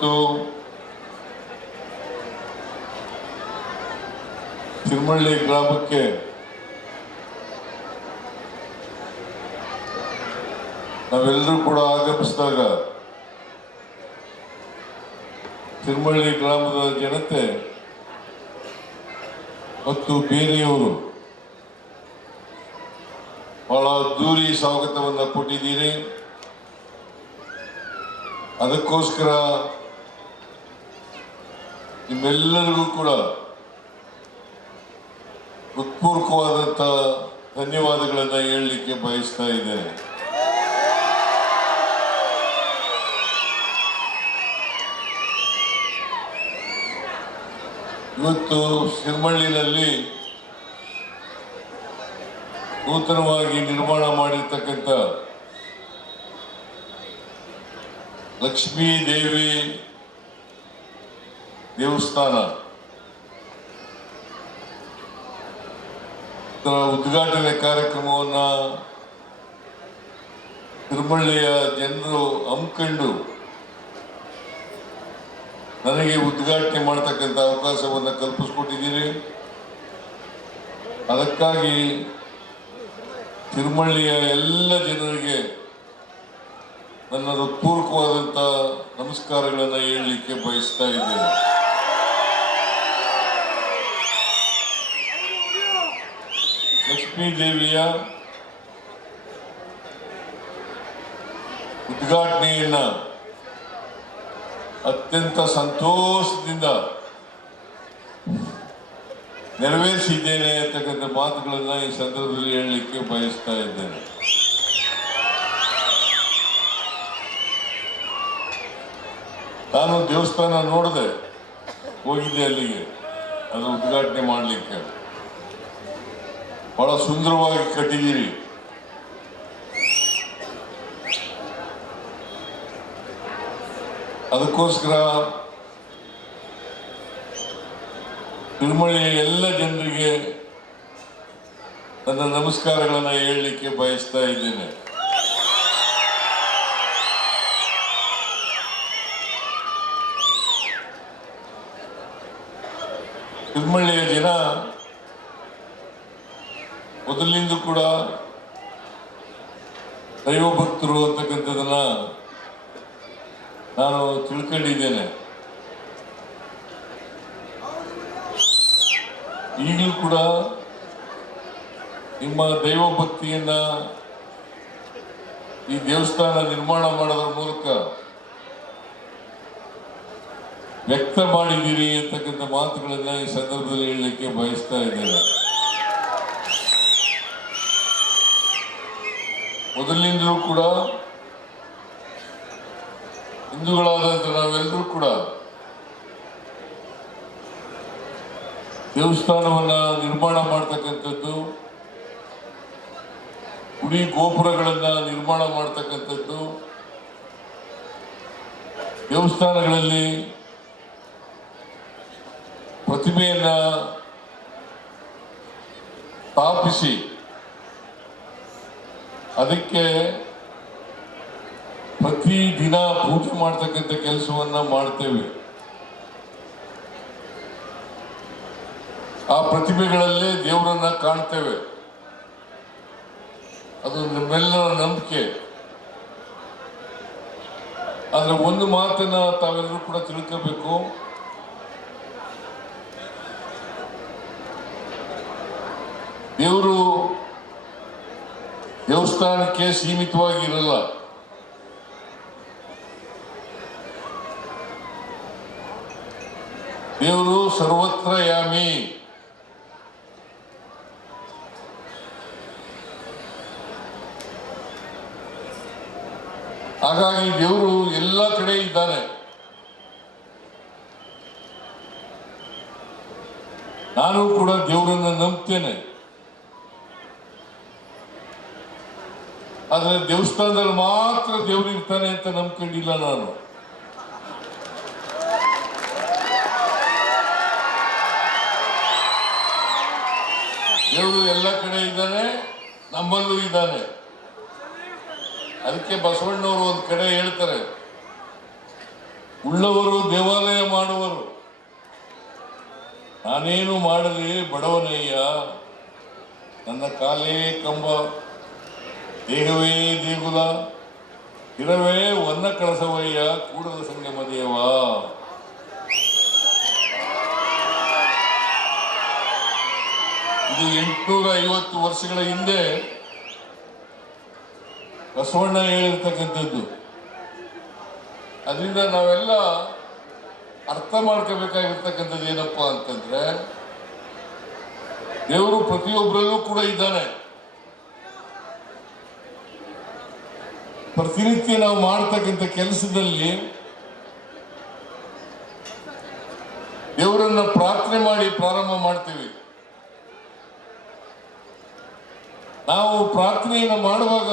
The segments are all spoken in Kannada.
ಇವತ್ತು ತಿರುಮಳ್ಳಿ ಗ್ರಾಮಕ್ಕೆ ನಾವೆಲ್ಲರೂ ಕೂಡ ಆಗಮಿಸಿದಾಗ ತಿರುಮಳ್ಳಿ ಗ್ರಾಮದ ಜನತೆ ಮತ್ತು ಬೇರೆಯವರು ಬಹಳ ಅದ್ದೂರಿ ಸ್ವಾಗತವನ್ನು ಕೊಟ್ಟಿದ್ದೀರಿ. ಅದಕ್ಕೋಸ್ಕರ ನಿಮ್ಮೆಲ್ಲರಿಗೂ ಕೂಡ ಹೃತ್ಪೂರ್ವಕವಾದಂಥ ಧನ್ಯವಾದಗಳನ್ನು ಹೇಳಲಿಕ್ಕೆ ಬಯಸ್ತಾ ಇದ್ದೇನೆ. ಇವತ್ತು ತಿರುಮಳ್ಳಿನಲ್ಲಿ ನೂತನವಾಗಿ ನಿರ್ಮಾಣ ಮಾಡಿರ್ತಕ್ಕಂಥ ಲಕ್ಷ್ಮೀ ದೇವಿ ದೇವಸ್ಥಾನ ಉದ್ಘಾಟನೆ ಕಾರ್ಯಕ್ರಮವನ್ನು ತಿರುಮಳ್ಳಿಯ ಜನರು ಹಮ್ಮಿಕೊಂಡು ನನಗೆ ಉದ್ಘಾಟನೆ ಮಾಡತಕ್ಕಂಥ ಅವಕಾಶವನ್ನು ಕಲ್ಪಿಸಿಕೊಟ್ಟಿದ್ದೀರಿ. ಅದಕ್ಕಾಗಿ ತಿರುಮಳ್ಳಿಯ ಎಲ್ಲ ಜನರಿಗೆ ನನ್ನ ಹೃತ್ಪೂರ್ವಕವಾದಂಥ ನಮಸ್ಕಾರಗಳನ್ನು ಹೇಳಲಿಕ್ಕೆ ಬಯಸ್ತಾ ಇದ್ದೇನೆ. ಲಕ್ಷ್ಮೀ ದೇವಿಯ ಉದ್ಘಾಟನೆಯನ್ನ ಅತ್ಯಂತ ಸಂತೋಷದಿಂದ ನೆರವೇರಿಸಿದ್ದೇನೆ ಅಂತಕ್ಕಂಥ ಮಾತುಗಳನ್ನು ಈ ಸಂದರ್ಭದಲ್ಲಿ ಹೇಳಲಿಕ್ಕೆ ಬಯಸ್ತಾ ಇದ್ದೇನೆ. ನಾನು ದೇವಸ್ಥಾನ ನೋಡಿದೆ, ಹೋಗಿದ್ದೆ ಅಲ್ಲಿಗೆ ಅದರ ಉದ್ಘಾಟನೆ ಮಾಡಲಿಕ್ಕೆ. ಬಹಳ ಸುಂದರವಾಗಿ ಕಟ್ಟಿದ್ದೀರಿ. ಅದಕ್ಕೋಸ್ಕರ ತಿರುಮಳ್ಳಿಯ ಎಲ್ಲ ಜನರಿಗೆ ನನ್ನ ನಮಸ್ಕಾರಗಳನ್ನು ಹೇಳಲಿಕ್ಕೆ ಬಯಸ್ತಾ ಇದ್ದೇನೆ. ತಿರುಮಳ್ಳಿಯ ಜನ ಮೊದಲಿಂದ ಕೂಡ ದೈವ ಭಕ್ತರು ಅಂತಕ್ಕಂಥದನ್ನ ನಾನು ತಿಳ್ಕೊಂಡಿದ್ದೇನೆ. ಈಗಲೂ ಕೂಡ ನಿಮ್ಮ ದೈವ ಭಕ್ತಿಯನ್ನ ಈ ದೇವಸ್ಥಾನ ನಿರ್ಮಾಣ ಮಾಡೋದ್ರ ಮೂಲಕ ವ್ಯಕ್ತ ಮಾಡಿದ್ದೀರಿ ಅಂತಕ್ಕಂಥ ಮಾತುಗಳನ್ನ ಈ ಸಂದರ್ಭದಲ್ಲಿ ಹೇಳಲಿಕ್ಕೆ ಬಯಸ್ತಾ ಇದ್ದೇನೆ. ಮೊದಲಿನಿಂದಲೂ ಕೂಡ ಹಿಂದೂಗಳಾದಂಥ ನಾವೆಲ್ಲರೂ ಕೂಡ ದೇವಸ್ಥಾನವನ್ನ ನಿರ್ಮಾಣ ಮಾಡ್ತಕ್ಕಂಥದ್ದು, ಗುಡಿ ಗೋಪುರಗಳನ್ನ ನಿರ್ಮಾಣ ಮಾಡ್ತಕ್ಕಂಥದ್ದು, ದೇವಸ್ಥಾನಗಳಲ್ಲಿ ಪ್ರತಿಮೆಯನ್ನ ಸ್ಥಾಪಿಸಿ ಅದಕ್ಕೆ ಪ್ರತಿ ದಿನ ಪೂಜೆ ಮಾಡ್ತಕ್ಕಂಥ ಕೆಲಸವನ್ನ ಮಾಡ್ತೇವೆ. ಆ ಪ್ರತಿಮೆಗಳಲ್ಲೇ ದೇವರನ್ನ ಕಾಣ್ತೇವೆ. ಅದು ನಮ್ಮೆಲ್ಲರ ನಂಬಿಕೆ. ಆದ್ರೆ ಒಂದು ಮಾತನ್ನ ತಾವೆಲ್ಲರೂ ಕೂಡ ತಿಳ್ಕೋಬೇಕು. ದೇವರು ದೇವಸ್ಥಾನಕ್ಕೆ ಸೀಮಿತವಾಗಿರಲ್ಲ. ದೇವರು ಸರ್ವತ್ರ ಯಾಮಿ. ಹಾಗಾಗಿ ದೇವರು ಎಲ್ಲ ಕಡೆ ಇದ್ದಾನೆ. ನಾನು ಕೂಡ ದೇವರನ್ನ ನಂಬ್ತೇನೆ. ಆದ್ರೆ ದೇವಸ್ಥಾನದಲ್ಲಿ ಮಾತ್ರ ದೇವರು ಇರ್ತಾನೆ ಅಂತ ನಂಬ್ಕೊಂಡಿಲ್ಲ ನಾನು. ದೇವರು ಎಲ್ಲ ಕಡೆ ಇದ್ದಾನೆ, ನಮ್ಮಲ್ಲೂ ಇದ್ದಾನೆ. ಅದಕ್ಕೆ ಬಸವಣ್ಣವರು ಒಂದು ಕಡೆ ಹೇಳ್ತಾರೆ, ಉಳ್ಳವರು ದೇವಾಲಯ ಮಾಡುವರು. ನಾನೇನು ಮಾಡಲಿ ಬಡವನಯ್ಯ, ನನ್ನ ಕಾಲೇ ಕಂಬ, ದೇಹವೇ ದೇಗುಲ, ಇರವೇ ವನ್ನ ಕಳಸವಯ್ಯ ಕೂಡಲ ಸಂಗಮ ದೇವ. ಇದು 850 ವರ್ಷಗಳ ಹಿಂದೆ ಬಸವಣ್ಣ ಹೇಳಿರ್ತಕ್ಕಂಥದ್ದು. ಅದರಿಂದ ನಾವೆಲ್ಲ ಅರ್ಥ ಮಾಡ್ಕೋಬೇಕಾಗಿರ್ತಕ್ಕಂಥದ್ದು ಏನಪ್ಪಾ ಅಂತಂದ್ರೆ, ದೇವರು ಪ್ರತಿಯೊಬ್ಬರಲ್ಲೂ ಕೂಡ ಇದ್ದಾನೆ. ಪ್ರತಿನಿತ್ಯ ನಾವು ಮಾಡ್ತಕ್ಕಂಥ ಕೆಲಸದಲ್ಲಿ ದೇವರನ್ನ ಪ್ರಾರ್ಥನೆ ಮಾಡಿ ಪ್ರಾರಂಭ ಮಾಡ್ತೀವಿ. ನಾವು ಪ್ರಾರ್ಥನೆಯನ್ನು ಮಾಡುವಾಗ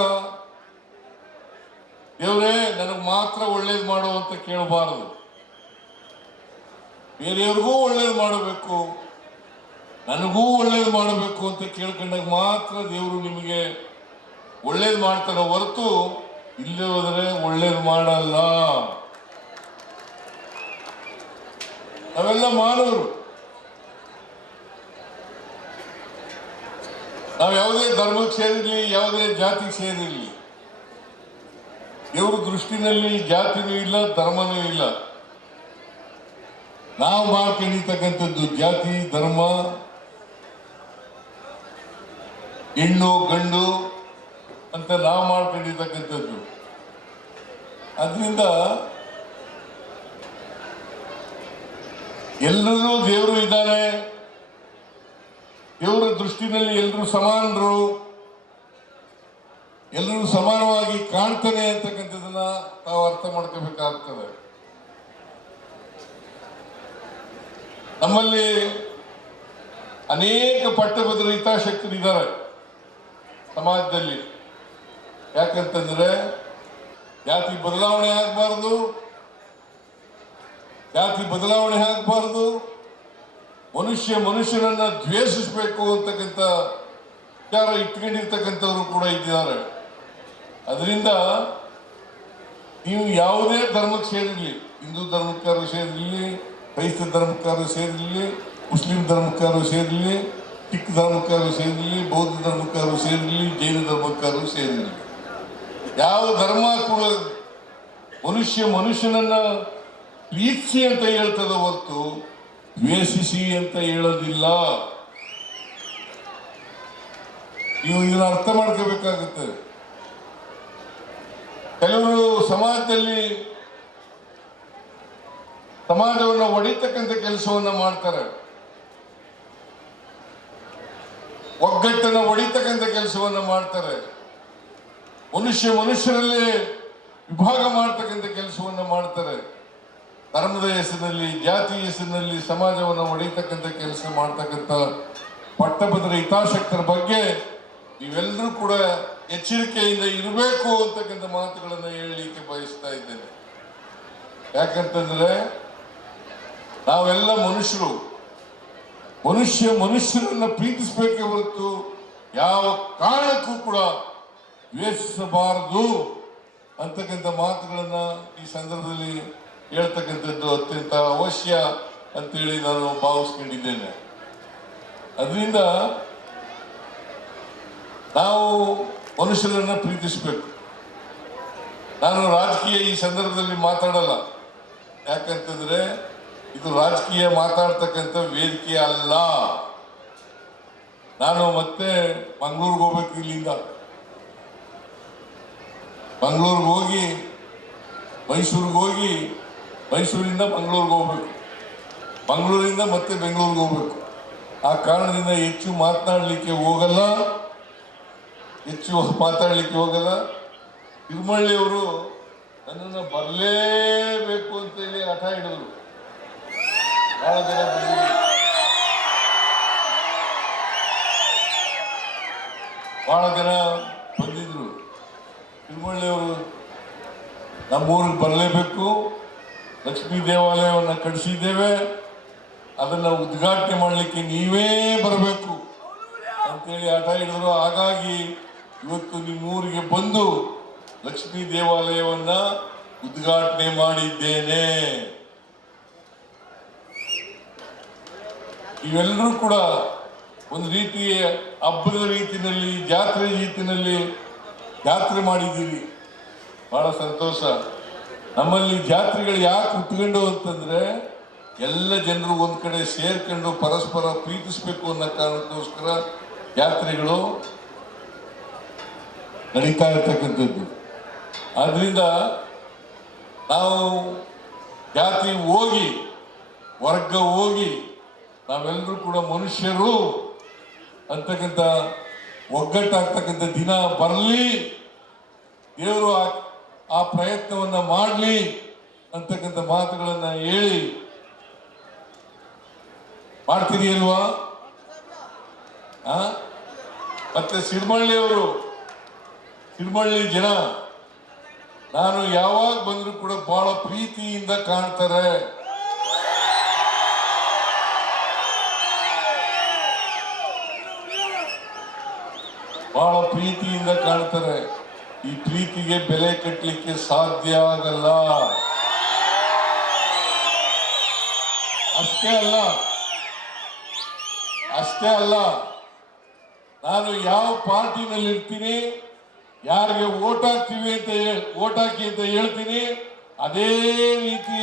ದೇವರೇ ನನಗೆ ಮಾತ್ರ ಒಳ್ಳೇದು ಮಾಡು ಅಂತ ಕೇಳಬಾರದು. ಬೇರೆಯವ್ರಿಗೂ ಒಳ್ಳೇದು ಮಾಡಬೇಕು, ನನಗೂ ಒಳ್ಳೇದು ಮಾಡಬೇಕು ಅಂತ ಕೇಳ್ಕೊಂಡಾಗ ಮಾತ್ರ ದೇವರು ನಿಮಗೆ ಒಳ್ಳೇದು ಮಾಡ್ತಾನೆ ಹೊರತು ಇಲ್ಲಿ ಹೋದರೆ ಒಳ್ಳೇದು ಮಾಡಲ್ಲ. ನಾವೆಲ್ಲ ಮಾನವರು. ನಾವು ಯಾವುದೇ ಧರ್ಮಕ್ಕೆ ಸೇರಿರಲಿ, ಯಾವುದೇ ಜಾತಿಗೆ ಸೇರಿರಲಿ, ದೇವ್ರ ದೃಷ್ಟಿನಲ್ಲಿ ಜಾತಿನೂ ಇಲ್ಲ, ಧರ್ಮನೂ ಇಲ್ಲ. ನಾವು ಮಾಡ್ಕೊಂಡಿರ್ತಕ್ಕಂಥದ್ದು ಜಾತಿ ಧರ್ಮ, ಹೆಣ್ಣು ಗಂಡು ಅಂತ ನಾವು ಮಾಡ್ಕೊಂಡಿರ್ತಕ್ಕಂಥದ್ದು. ಅದರಿಂದ ಎಲ್ಲರೂ ದೇವರು ಇದ್ದಾರೆ, ದೇವರ ದೃಷ್ಟಿನಲ್ಲಿ ಎಲ್ಲರೂ ಸಮಾನರು, ಎಲ್ಲರೂ ಸಮಾನವಾಗಿ ಕಾಣ್ತಾನೆ ಅಂತಕ್ಕಂಥದನ್ನ ನಾವು ಅರ್ಥ ಮಾಡ್ಕೋಬೇಕಾಗ್ತದೆ. ನಮ್ಮಲ್ಲಿ ಅನೇಕ ಪಟ್ಟಭದ್ರ ಹಿತಾಸಕ್ತರಿದ್ದಾರೆ ಸಮಾಜದಲ್ಲಿ. ಯಾಕಂತಂದ್ರೆ ಜಾತಿ ಬದಲಾವಣೆ ಆಗಬಾರ್ದು, ಜಾತಿ ಬದಲಾವಣೆ ಆಗಬಾರ್ದು, ಮನುಷ್ಯನನ್ನ ದ್ವೇಷಿಸಬೇಕು ಅಂತಕ್ಕಂಥ ವಿಚಾರ ಇಟ್ಕೊಂಡಿರ್ತಕ್ಕಂಥವ್ರು ಕೂಡ ಇದ್ದಾರೆ. ಅದರಿಂದ ನೀವು ಯಾವುದೇ ಧರ್ಮಕ್ಕೆ ಸೇರಿರಲಿ, ಹಿಂದೂ ಧರ್ಮಕ್ಕಾರು ಸೇರಿರಲಿ, ಕ್ರೈಸ್ತ ಧರ್ಮಕ್ಕಾರು ಸೇರಿರಲಿ, ಮುಸ್ಲಿಂ ಧರ್ಮಕ್ಕಾರು ಸೇರಿರಲಿ, ಸಿಖ್ ಧರ್ಮಕ್ಕಾರು ಸೇರಿರಲಿ, ಬೌದ್ಧ ಧರ್ಮಕ್ಕಾರು ಸೇರಿರಲಿ, ಜೈನ ಧರ್ಮಕ್ಕಾರು ಸೇರಿರಲಿ, ಯಾವ ಧರ್ಮ ಕೂಡ ಮನುಷ್ಯನನ್ನ ಪ್ರೀತಿಸಿ ಅಂತ ಹೇಳ್ತದ ಹೊರತು ದ್ವೇಷಿಸಿ ಅಂತ ಹೇಳೋದಿಲ್ಲ. ನೀವು ಇದನ್ನ ಅರ್ಥ ಮಾಡ್ಕೋಬೇಕಾಗುತ್ತೆ. ಕೆಲವರು ಸಮಾಜವನ್ನು ಒಡಿತಕ್ಕಂಥ ಕೆಲಸವನ್ನ ಮಾಡ್ತಾರೆ, ಒಗ್ಗಟ್ಟನ್ನು ಒಡಿತಕ್ಕಂಥ ಕೆಲಸವನ್ನ ಮಾಡ್ತಾರೆ, ಮನುಷ್ಯರಲ್ಲೇ ವಿಭಾಗ ಮಾಡ್ತಕ್ಕಂಥ ಕೆಲಸವನ್ನ ಮಾಡ್ತಾರೆ. ಧರ್ಮದ ಹೆಸರಿನಲ್ಲಿ, ಜಾತಿ ಹೆಸರಿನಲ್ಲಿ ಸಮಾಜವನ್ನು ಒಡೆಯತಕ್ಕಂಥ ಕೆಲಸ ಮಾಡ್ತಕ್ಕಂಥ ಪಟ್ಟಭದ್ರ ಹಿತಾಸಕ್ತರ ಬಗ್ಗೆ ನೀವೆಲ್ಲರೂ ಕೂಡ ಎಚ್ಚರಿಕೆಯಿಂದ ಇರಬೇಕು ಅಂತಕ್ಕಂಥ ಮಾತುಗಳನ್ನು ಹೇಳಲಿಕ್ಕೆ ಬಯಸ್ತಾ ಇದ್ದೇನೆ. ಯಾಕಂತಂದ್ರೆ ನಾವೆಲ್ಲ ಮನುಷ್ಯರು, ಮನುಷ್ಯರನ್ನ ಪ್ರೀತಿಸಬೇಕೇ ಹೊರತು ಯಾವ ಕಾರಣಕ್ಕೂ ಕೂಡ ದ್ವೇಷಿಸಬಾರದು ಅಂತಕ್ಕಂಥ ಮಾತುಗಳನ್ನ ಈ ಸಂದರ್ಭದಲ್ಲಿ ಹೇಳ್ತಕ್ಕಂಥದ್ದು ಅತ್ಯಂತ ಅವಶ್ಯ ಅಂತೇಳಿ ನಾನು ಭಾವಿಸ್ಕೊಂಡಿದ್ದೇನೆ. ಅದರಿಂದ ನಾವು ಮನುಷ್ಯರನ್ನ ಪ್ರೀತಿಸಬೇಕು. ನಾನು ರಾಜಕೀಯ ಈ ಸಂದರ್ಭದಲ್ಲಿ ಮಾತಾಡಲ್ಲ, ಯಾಕಂತಂದ್ರೆ ಇದು ರಾಜಕೀಯ ಮಾತಾಡ್ತಕ್ಕಂಥ ವೇದಿಕೆ ಅಲ್ಲ. ನಾನು ಮತ್ತೆ ಮಂಗಳೂರಿಗೆ ಹೋಗ್ಬೇಕು, ಇಲ್ಲಿಂದ ಮಂಗಳೂರಿಗೆ ಹೋಗಿ ಮೈಸೂರಿಗೆ ಹೋಗಿ, ಮೈಸೂರಿಂದ ಮಂಗಳೂರಿಗೆ ಹೋಗ್ಬೇಕು, ಮಂಗಳೂರಿಂದ ಮತ್ತೆ ಬೆಂಗಳೂರಿಗೆ ಹೋಗ್ಬೇಕು. ಆ ಕಾರಣದಿಂದ ಹೆಚ್ಚು ಮಾತನಾಡಲಿಕ್ಕೆ ಹೋಗಲ್ಲ. ತಿರುಮಳ್ಳಿಯವರು ನನ್ನನ್ನು ಬರಲೇಬೇಕು ಅಂತೇಳಿ ಹಠ ಹಿಡಿದ್ರು. ಬಹಳ ಜನ ಬಂದಿದ್ರು. ತಿರುಮಳ್ಳಿಯವರು ನಮ್ಮೂರಿಗೆ ಬರಲೇಬೇಕು, ಲಕ್ಷ್ಮೀ ದೇವಾಲಯವನ್ನು ಕಟ್ಟಿಸಿದ್ದೇವೆ, ಅದನ್ನ ಉದ್ಘಾಟನೆ ಮಾಡಲಿಕ್ಕೆ ನೀವೇ ಬರಬೇಕು ಅಂತೇಳಿ ಹಠ ಹಿಡಿದ್ರು. ಹಾಗಾಗಿ ಇವತ್ತು ನಿಮ್ಮೂರಿಗೆ ಬಂದು ಲಕ್ಷ್ಮೀ ದೇವಾಲಯವನ್ನ ಉದ್ಘಾಟನೆ ಮಾಡಿದ್ದೇನೆ. ಇವೆಲ್ಲರೂ ಕೂಡ ಒಂದು ರೀತಿಯ ಹಬ್ಬದ ರೀತಿಯಲ್ಲಿ, ಜಾತ್ರೆ ರೀತಿಯಲ್ಲಿ ಜಾತ್ರೆ ಮಾಡಿದ್ದೀರಿ. ಬಹಳ ಸಂತೋಷ. ನಮ್ಮಲ್ಲಿ ಜಾತ್ರೆಗಳು ಯಾಕೆ ಹುಟ್ಕೊಂಡು ಅಂತಂದ್ರೆ ಎಲ್ಲ ಜನರು ಒಂದ್ ಕಡೆ ಸೇರ್ಕೊಂಡು ಪರಸ್ಪರ ಪ್ರೀತಿಸ್ಬೇಕು ಅನ್ನೋ ಕಾರಣಕ್ಕೋಸ್ಕರ ಜಾತ್ರೆಗಳು ನಡೀತಾ ಇರ್ತಕ್ಕಂಥದ್ದು. ಆದ್ರಿಂದ ನಾವು ಜಾತಿ ಹೋಗಿ ವರ್ಗ ಹೋಗಿ ನಾವೆಲ್ಲರೂ ಕೂಡ ಮನುಷ್ಯರು ಅಂತಕ್ಕಂಥ ಒಗ್ಗಟ್ಟಾಗ್ತಕ್ಕಂಥ ದಿನ ಬರಲಿ, ದೇವರು ಆ ಪ್ರಯತ್ನವನ್ನ ಮಾಡಲಿ ಅಂತಕ್ಕಂಥ ಮಾತುಗಳನ್ನ ಹೇಳಿ ಮಾಡ್ತೀರಿ ಅಲ್ವಾ? ಮತ್ತೆ ಸಿರಿಮಳ್ಳಿ ಜನ ನಾನು ಯಾವಾಗ ಬಂದ್ರು ಕೂಡ ಬಹಳ ಪ್ರೀತಿಯಿಂದ ಕಾಣ್ತಾರೆ. ಬಹಳ ಪ್ರೀತಿಯಿಂದ ಕಾಣ್ತಾರೆ. ಈ ಪ್ರೀತಿಗೆ ಬೆಲೆ ಕಟ್ಟಲಿಕ್ಕೆ ಸಾಧ್ಯ ಆಗಲ್ಲ. ಅಷ್ಟೇ ಅಲ್ಲ, ನಾನು ಯಾವ ಪಾರ್ಟಿನಲ್ಲಿ ಇರ್ತೀನಿ, ಯಾರಿಗೆ ಓಟ್ ಹಾಕ್ತೀವಿ ಅಂತ ಓಟ್ ಹಾಕಿ ಅಂತ ಹೇಳ್ತೀನಿ, ಅದೇ ರೀತಿ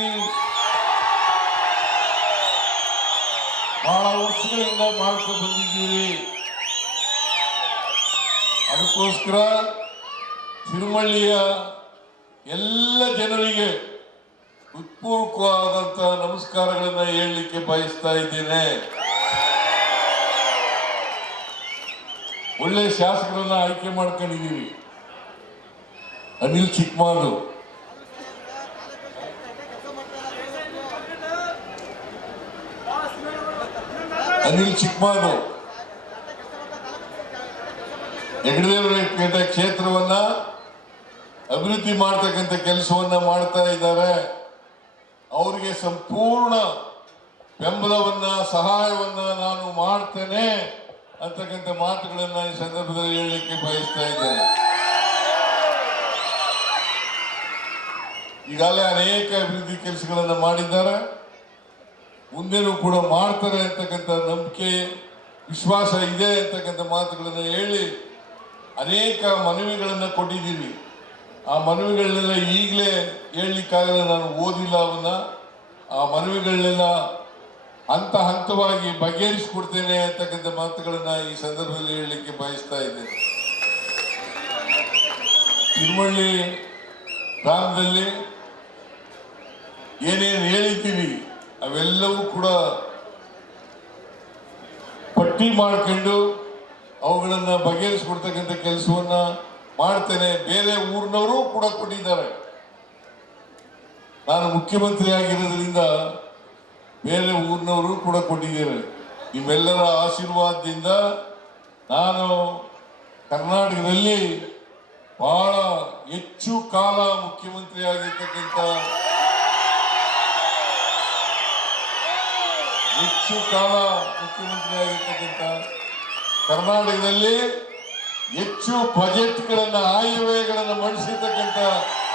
ಬಹಳ ವರ್ಷಗಳಿಂದ ಮಾಡ್ಕೊಂಡು ಬಂದಿದ್ದೀವಿ. ಅದಕ್ಕೋಸ್ಕರ ಸಿರಿಮಳ್ಳಿಯ ಎಲ್ಲ ಜನರಿಗೆ ಹೃತ್ಪೂರ್ವಕವಾದಂತ ನಮಸ್ಕಾರಗಳನ್ನ ಹೇಳಲಿಕ್ಕೆ ಬಯಸ್ತಾ ಇದ್ದೇನೆ. ಒಳ್ಳೆ ಶಾಸಕರನ್ನ ಆಯ್ಕೆ ಮಾಡ್ಕೊಂಡಿದ್ದೀವಿ. ಅನಿಲ್ ಚಿಕ್ಮಾದು, ಹೆಗ್ಗಡದೇವರ ಕ್ಷೇತ್ರವನ್ನ ಅಭಿವೃದ್ಧಿ ಮಾಡ್ತಕ್ಕಂಥ ಕೆಲಸವನ್ನ ಮಾಡ್ತಾ ಇದ್ದಾರೆ. ಅವರಿಗೆ ಸಂಪೂರ್ಣ ಬೆಂಬಲವನ್ನ ಸಹಾಯವನ್ನ ನಾನು ಮಾಡ್ತೇನೆ ಅಂತಕ್ಕಂಥ ಮಾತುಗಳನ್ನ ಈ ಸಂದರ್ಭದಲ್ಲಿ ಹೇಳಲಿಕ್ಕೆ ಬಯಸ್ತಾ ಇದ್ದೇನೆ. ಈಗಾಗಲೇ ಅನೇಕ ಅಭಿವೃದ್ಧಿ ಕೆಲಸಗಳನ್ನ ಮಾಡಿದ್ದಾರೆ, ಮುಂದೆನೂ ಕೂಡ ಮಾಡ್ತಾರೆ ಅಂತಕ್ಕಂಥ ನಂಬಿಕೆ ವಿಶ್ವಾಸ ಇದೆ ಅಂತಕ್ಕಂಥ ಮಾತುಗಳನ್ನ ಹೇಳಿ ಅನೇಕ ಮನವಿಗಳನ್ನ ಕೊಟ್ಟಿದ್ದೀವಿ. ಆ ಮನವಿಗಳನ್ನೆಲ್ಲ ಈಗಲೇ ಹೇಳಲಿಕ್ಕಾಗಲ್ಲ, ನಾನು ಓದಿಲ್ಲ ಅವನ್ನ. ಆ ಮನವಿಗಳನ್ನೆಲ್ಲ ಹಂತವಾಗಿ ಬಗೆಹರಿಸಿಕೊಡ್ತೇನೆ ಅಂತಕ್ಕಂಥ ಮಾತುಗಳನ್ನ ಈ ಸಂದರ್ಭದಲ್ಲಿ ಹೇಳಲಿಕ್ಕೆ ಬಯಸ್ತಾ ಇದ್ದೇನೆ. ಸಿರಿಮಳ್ಳಿ ಗ್ರಾಮದಲ್ಲಿ ಏನೇನು ಹೇಳಿದ್ದೀವಿ ಅವೆಲ್ಲವೂ ಕೂಡ ಪಟ್ಟಿ ಮಾಡ್ಕೊಂಡು ಅವುಗಳನ್ನ ಬಗೆಹರಿಸಿಕೊಡ್ತಕ್ಕಂಥ ಕೆಲಸವನ್ನ ಮಾಡ್ತೇನೆ. ಬೇರೆ ಊರಿನವರು ಕೂಡ ಕೊಟ್ಟಿದ್ದಾರೆ. ನಾನು ಮುಖ್ಯಮಂತ್ರಿ ಆಗಿರೋದ್ರಿಂದ ಬೇರೆ ಊರಿನವರು ಕೂಡ ಕೊಟ್ಟಿದ್ದಾರೆ. ನಿಮ್ಮೆಲ್ಲರ ಆಶೀರ್ವಾದದಿಂದ ನಾನು ಕರ್ನಾಟಕದಲ್ಲಿ ಬಹಳ ಹೆಚ್ಚು ಕಾಲ ಮುಖ್ಯಮಂತ್ರಿ ಆಗಿರ್ತಕ್ಕಂಥ ಕರ್ನಾಟಕದಲ್ಲಿ ಹೆಚ್ಚು ಬಜೆಟ್ಗಳನ್ನ ಆಯವ್ಯಯಗಳನ್ನು ಮಂಡಿಸಿರ್ತಕ್ಕಂಥ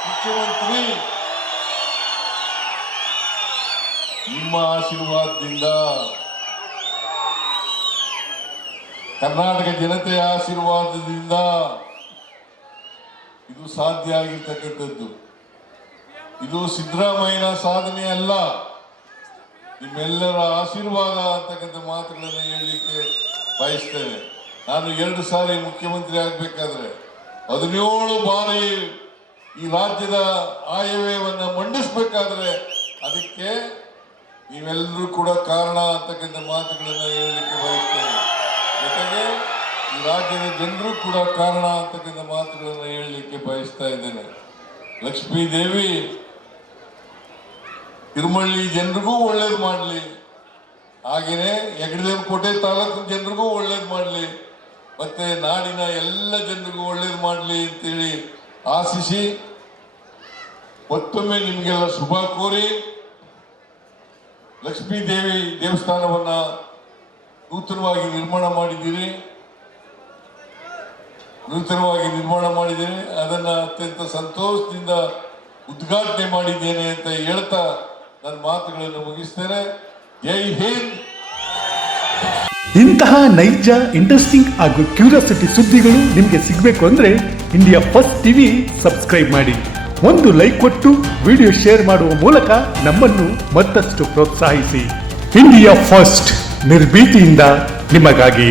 ಮುಖ್ಯಮಂತ್ರಿ ನಿಮ್ಮ ಆಶೀರ್ವಾದದಿಂದ, ಕರ್ನಾಟಕ ಜನತೆಯ ಆಶೀರ್ವಾದದಿಂದ ಇದು ಸಾಧ್ಯ ಆಗಿರ್ತಕ್ಕಂಥದ್ದು. ಇದು ಸಿದ್ದರಾಮಯ್ಯನ ಸಾಧನೆ ಅಲ್ಲ, ನಿಮ್ಮೆಲ್ಲರ ಆಶೀರ್ವಾದ ಅಂತಕ್ಕಂಥ ಮಾತುಗಳನ್ನು ಹೇಳಲಿಕ್ಕೆ ಬಯಸ್ತೇನೆ. ನಾನು 2 ಸಾರಿ ಮುಖ್ಯಮಂತ್ರಿ ಆಗಬೇಕಾದ್ರೆ 17 ಬಾರಿ ಈ ರಾಜ್ಯದ ಆಯವ್ಯಯವನ್ನು ಮಂಡಿಸಬೇಕಾದ್ರೆ ಅದಕ್ಕೆ ನೀವೆಲ್ಲರೂ ಕೂಡ ಕಾರಣ ಅಂತಕ್ಕಂಥ ಮಾತುಗಳನ್ನು ಹೇಳಲಿಕ್ಕೆ ಬಯಸ್ತೇನೆ. ಜೊತೆಗೆ ಈ ರಾಜ್ಯದ ಜನರು ಕೂಡ ಕಾರಣ ಅಂತಕ್ಕಂಥ ಮಾತುಗಳನ್ನು ಹೇಳಲಿಕ್ಕೆ ಬಯಸ್ತಾ ಇದ್ದೇನೆ. ಲಕ್ಷ್ಮೀ ದೇವಿ ತಿರುಮಳ್ಳಿ ಜನರಿಗೂ ಒಳ್ಳೇದು ಮಾಡಲಿ, ಹಾಗೆಯೇ ಹೆಗ್ಗಡದೇವಕೋಟೆ ತಾಲೂಕು ಜನರಿಗೂ ಒಳ್ಳೇದು ಮಾಡಲಿ, ಮತ್ತೆ ನಾಡಿನ ಎಲ್ಲ ಜನರಿಗೂ ಒಳ್ಳೇದು ಮಾಡಲಿ ಅಂತೇಳಿ ಆಶಿಸಿ ಮತ್ತೊಮ್ಮೆ ನಿಮಗೆಲ್ಲ ಶುಭ ಕೋರಿ ಲಕ್ಷ್ಮೀ ದೇವಿ ದೇವಸ್ಥಾನವನ್ನ ನೂತನವಾಗಿ ನಿರ್ಮಾಣ ಮಾಡಿದ್ದೀರಿ. ಅದನ್ನ ಅತ್ಯಂತ ಸಂತೋಷದಿಂದ ಉದ್ಘಾಟನೆ ಮಾಡಿದ್ದೇನೆ ಅಂತ ಹೇಳ್ತಾ ನನ್ನ ಮಾತುಗಳನ್ನು ಮುಗಿಸ್ತೇನೆ. ಜೈ ಹಿಂದ್. ಇಂತಹ ನೈಜ, ಇಂಟ್ರೆಸ್ಟಿಂಗ್ ಹಾಗೂ ಕ್ಯೂರಿಯಾಸಿಟಿ ಸುದ್ದಿಗಳು ನಿಮಗೆ ಸಿಗಬೇಕು ಅಂದರೆ ಇಂಡಿಯಾ ಫಸ್ಟ್ ಟಿವಿ ಸಬ್ಸ್ಕ್ರೈಬ್ ಮಾಡಿ. ಒಂದು ಲೈಕ್ ಕೊಟ್ಟು ವಿಡಿಯೋ ಶೇರ್ ಮಾಡುವ ಮೂಲಕ ನಮ್ಮನ್ನು ಮತ್ತಷ್ಟು ಪ್ರೋತ್ಸಾಹಿಸಿ. ಇಂಡಿಯಾ ಫಸ್ಟ್, ನಿರ್ಭೀತಿಯಿಂದ ನಿಮಗಾಗಿ.